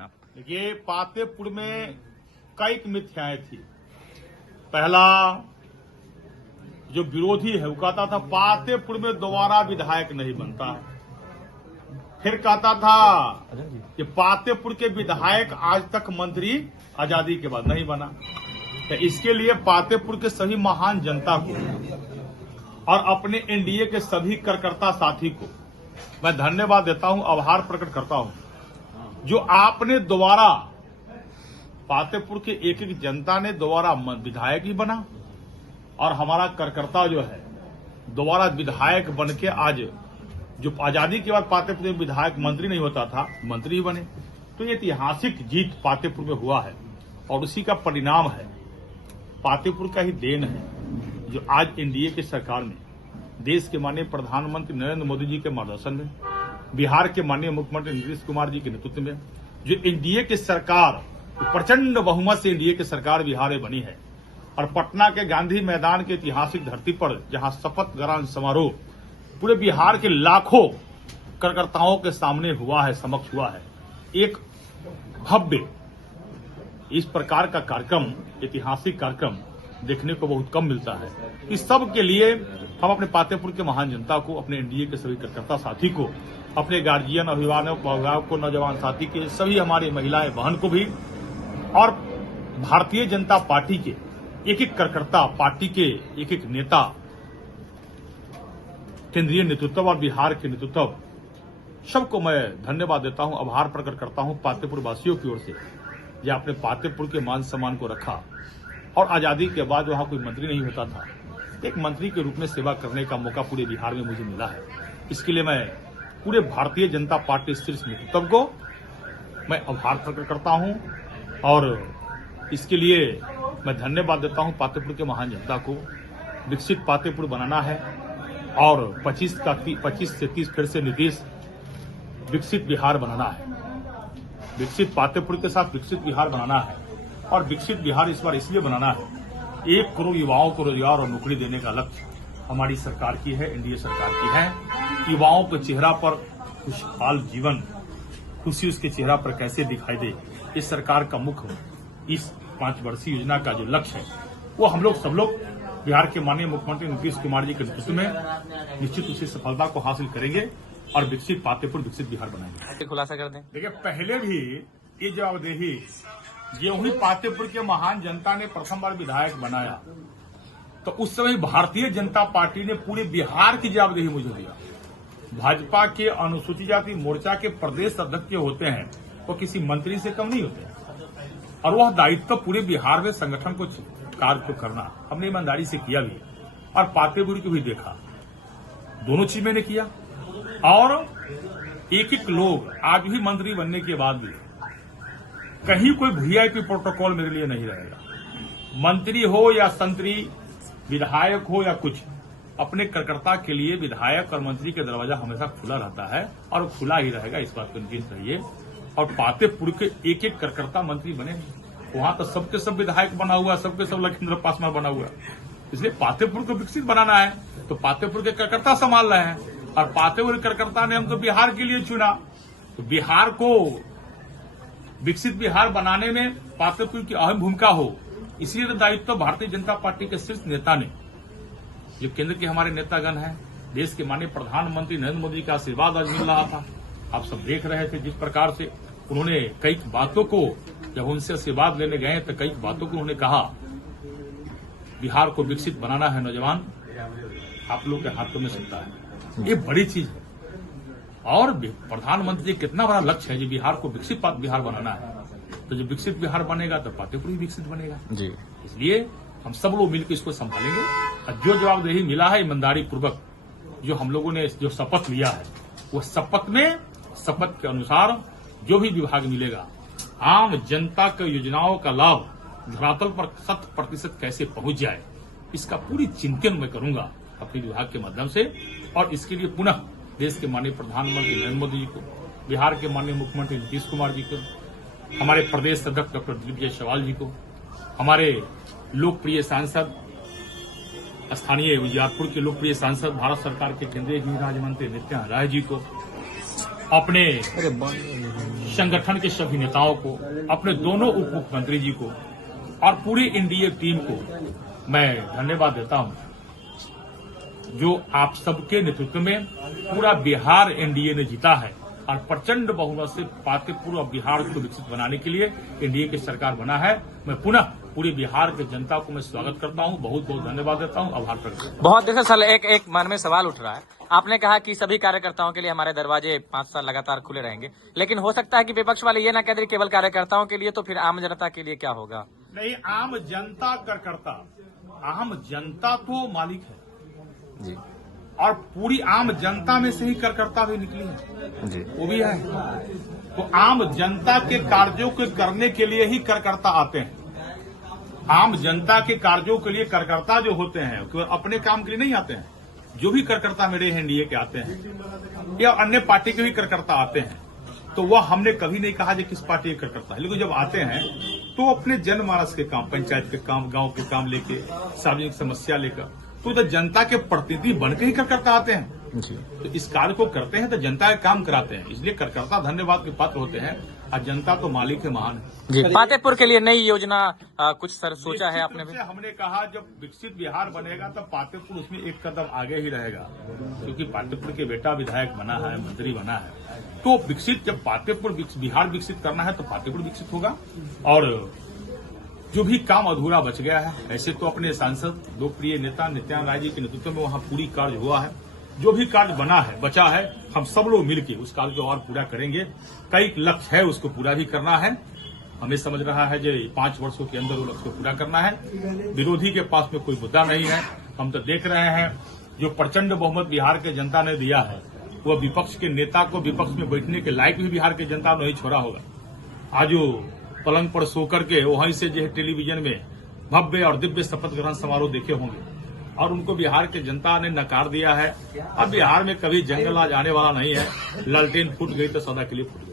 हैं आप? देखिए, पातेपुर में कई मिथ्याएं थी। पहला, जो विरोधी है वो कहता था पातेपुर में दोबारा विधायक नहीं बनता है। फिर कहता था कि पातेपुर के विधायक आज तक मंत्री आजादी के बाद नहीं बना। तो इसके लिए पातेपुर के सभी महान जनता को और अपने एनडीए के सभी कार्यकर्ता साथी को मैं धन्यवाद देता हूं, आभार प्रकट करता हूं, जो आपने दोबारा पातेपुर के एक एक जनता ने दोबारा विधायक ही बना और हमारा कार्यकर्ता जो है दोबारा विधायक बन के आज जो आजादी के बाद पातेपुर में विधायक मंत्री नहीं होता था, मंत्री ही बने। तो ये ऐतिहासिक जीत पातेपुर में हुआ है और उसी का परिणाम है, पातेपुर का ही देन है जो आज एनडीए की सरकार में देश के माननीय प्रधानमंत्री नरेंद्र मोदी जी के मार्गदर्शन में, बिहार के माननीय मुख्यमंत्री नीतीश कुमार जी के नेतृत्व में जो एनडीए की सरकार प्रचंड बहुमत से एनडीए की सरकार बिहार में बनी है और पटना के गांधी मैदान के ऐतिहासिक धरती पर जहां शपथ ग्रहण समारोह पूरे बिहार के लाखों कार्यकर्ताओं के सामने हुआ है, समक्ष हुआ है, एक भव्य इस प्रकार का कार्यक्रम, ऐतिहासिक कार्यक्रम देखने को बहुत कम मिलता है। इस सब के लिए हम अपने पातेपुर के महान जनता को, अपने एनडीए के सभी कार्यकर्ता साथी को, अपने गार्जियन, अभिभावक को, नौजवान साथी के सभी हमारी महिलाएं बहन को भी और भारतीय जनता पार्टी के एक एक कार्यकर्ता, पार्टी के एक एक नेता, केंद्रीय नेतृत्व और बिहार के नेतृत्व सबको मैं धन्यवाद देता हूं, आभार प्रकट करता हूं पातेपुर वासियों की ओर से, जो आपने पातेपुर के मान सम्मान को रखा और आजादी के बाद वहां कोई मंत्री नहीं होता था, एक मंत्री के रूप में सेवा करने का मौका पूरे बिहार में मुझे मिला है। इसके लिए मैं पूरे भारतीय जनता पार्टी शीर्ष नेतृत्व को मैं आभार प्रकट करता हूं और इसके लिए मैं धन्यवाद देता हूं पातेपुर के महान जनता को। विकसित पातेपुर बनाना है और 25 से 30 फिर से नीतीश विकसित बिहार बनाना है। विकसित पातेपुर के साथ विकसित बिहार बनाना है और विकसित बिहार इस बार इसलिए बनाना है, 1 करोड़ युवाओं को रोजगार और नौकरी देने का लक्ष्य हमारी सरकार की है, एनडीए सरकार की है। युवाओं के चेहरा पर खुशहाल जीवन, खुशी उसके चेहरा पर कैसे दिखाई दे, इस सरकार का मुख्य इस 5 वर्षीय योजना का जो लक्ष्य है वो हम लोग सब लोग बिहार के माननीय मुख्यमंत्री नीतीश कुमार जी के नेतृत्व में निश्चित उसी सफलता को हासिल करेंगे और विकसित पातेपुर विकसित बिहार बनाएंगे। खुलासा कर दें। देखिए, पहले भी ये जवाबदेही जो ही पातेपुर के महान जनता ने प्रथम बार विधायक बनाया तो उस समय भारतीय जनता पार्टी ने पूरे बिहार की जवाबदेही मुझे दिया। भाजपा के अनुसूचित जाति मोर्चा के प्रदेश अध्यक्ष जो होते हैं वो किसी मंत्री से कम नहीं होते और वह दायित्व पूरे बिहार में संगठन को कार्य को करना हमने ईमानदारी से किया भी और पातेपुर को भी देखा, दोनों चीज मैंने किया। और एक एक लोग आज भी मंत्री बनने के बाद भी कहीं कोई वीआईपी प्रोटोकॉल मेरे लिए नहीं रहेगा। मंत्री हो या संतरी, विधायक हो या कुछ, अपने कार्यकर्ता के लिए विधायक और मंत्री का दरवाजा हमेशा खुला रहता है और खुला ही रहेगा, इस बात को यकीन रहिए। और पातेपुर के एक एक कार्यकर्ता मंत्री बने, वहां तो सबके सब विधायक बना हुआ, सबके सब लखीमपुर पासवान बना हुआ। इसलिए पातेपुर को विकसित बनाना है तो पातेपुर के कार्यकर्ता संभाल रहे हैं और पातेपुर कार्यकर्ता ने हमको बिहार के लिए चुना, तो बिहार को विकसित बिहार बनाने में पातेपुर की अहम भूमिका हो, इसलिए दायित्व भारतीय जनता पार्टी के शीर्ष नेता ने, जो केंद्र के हमारे नेतागण हैं, देश के माननीय प्रधानमंत्री नरेंद्र मोदी का आशीर्वाद आज मिल रहा था। आप सब देख रहे थे जिस प्रकार से उन्होंने कई बातों को, जब उनसे आशीर्वाद लेने गए तो कई बातों को उन्होंने कहा। बिहार को विकसित बनाना है नौजवान, आप लोग के हाथों में सत्ता है, ये बड़ी चीज है। और प्रधानमंत्री कितना बड़ा लक्ष्य है जो बिहार को विकसित बिहार बनाना है, तो जो विकसित बिहार बनेगा तो पातेपुर भी विकसित बनेगा जी। इसलिए हम सब लोग मिलकर इसको संभालेंगे और जो जवाबदेही मिला है ईमानदारी पूर्वक जो हम लोगों ने जो शपथ लिया है, वो शपथ के अनुसार जो भी विभाग मिलेगा, आम जनता के योजनाओं का लाभ धरातल पर 100% कैसे पहुंच जाए, इसका पूरी चिंतन मैं करूंगा अपने विभाग के माध्यम से। और इसके लिए पुनः देश के माननीय प्रधानमंत्री नरेंद्र मोदी जी को, बिहार के माननीय मुख्यमंत्री नीतीश कुमार जी को, हमारे प्रदेश अध्यक्ष डॉक्टर दिलीप जायसवाल जी को, हमारे लोकप्रिय सांसद, स्थानीय उजियारपुर के लोकप्रिय सांसद, भारत सरकार के केंद्रीय गृह राज्य मंत्री नित्यानंद राय जी को, अपने संगठन के सभी नेताओं को, अपने दोनों उप मुख्यमंत्री जी को और पूरी एनडीए टीम को मैं धन्यवाद देता हूं, जो आप सबके नेतृत्व में पूरा बिहार एनडीए ने जीता है और प्रचंड बहुमत से पातेपुर बिहार को विकसित बनाने के लिए एनडीए की सरकार बना है। मैं पुनः पूरी बिहार की जनता को मैं स्वागत करता हूं, बहुत बहुत धन्यवाद देता हूं, आभार प्रकट करता हूं। बहुत देर से एक मन में सवाल उठ रहा है। आपने कहा कि सभी कार्यकर्ताओं के लिए हमारे दरवाजे 5 साल लगातार खुले रहेंगे, लेकिन हो सकता है कि विपक्ष वाले ये ना कह दे केवल कार्यकर्ताओं के लिए, तो फिर आम जनता के लिए क्या होगा? नहीं, आम जनता कार्यकर्ता, आम जनता तो मालिक है जी, और पूरी आम जनता में से ही कार्यकर्ता भी निकली है जी, वो भी है। तो आम जनता के कार्यों को करने के लिए ही कार्यकर्ता आते हैं। आम जनता के कार्यों के लिए कार्यकर्ता जो होते हैं केवल अपने काम के लिए नहीं आते हैं। जो भी कार्यकर्ता मेरे एनडीए के आते हैं या अन्य पार्टी के भी कार्यकर्ता आते हैं, तो वह हमने कभी नहीं कहा कि किस पार्टी के कार्यकर्ता है, लेकिन जब आते हैं तो अपने जनमानस के काम, पंचायत के काम, गांव के काम लेके, सार्वजनिक समस्या लेकर, तो जब जनता के प्रतिनिधि बनकर ही कार्यकर्ता आते हैं जी। तो इस कार्य को करते हैं तो जनता का काम कराते हैं, इसलिए कार्यकर्ता धन्यवाद के पात्र होते हैं और जनता तो मालिक है, महान है जी। पातेपुर के लिए नई योजना कुछ सर सोचा है आपने भी? हमने कहा जब विकसित बिहार बनेगा तब पातेपुर उसमें एक कदम आगे ही रहेगा, क्योंकि पातेपुर के बेटा विधायक बना है, मंत्री बना है। तो विकसित जब पातेपुर बिहार विकसित करना है तो पातेपुर विकसित होगा। और जो भी काम अधूरा बच गया है, ऐसे तो अपने सांसद लोकप्रिय नेता नित्यानंद राय जी के नेतृत्व में वहां पूरी कार्य हुआ है। जो भी कार्य बना है, बचा है, हम सब लोग मिलकर उस कार्य को और पूरा करेंगे। कई लक्ष्य है, उसको पूरा भी करना है। हमें समझ रहा है जो 5 वर्षों के अंदर वो लक्ष्य को पूरा करना है। विरोधी के पास में कोई मुद्दा नहीं है। हम तो देख रहे हैं जो प्रचंड बहुमत बिहार के जनता ने दिया है, वह विपक्ष के नेता को विपक्ष में बैठने के लायक भी बिहार के जनता ने नहीं छोड़ा होगा। आज वो पलंग पर सो करके वहीं से जो है टेलीविजन में भव्य और दिव्य शपथ ग्रहण समारोह देखे होंगे और उनको बिहार के जनता ने नकार दिया है। अब बिहार में कभी जंगल आज आने वाला नहीं है। लालटेन फूट गई तो सदा के लिए फूट गई।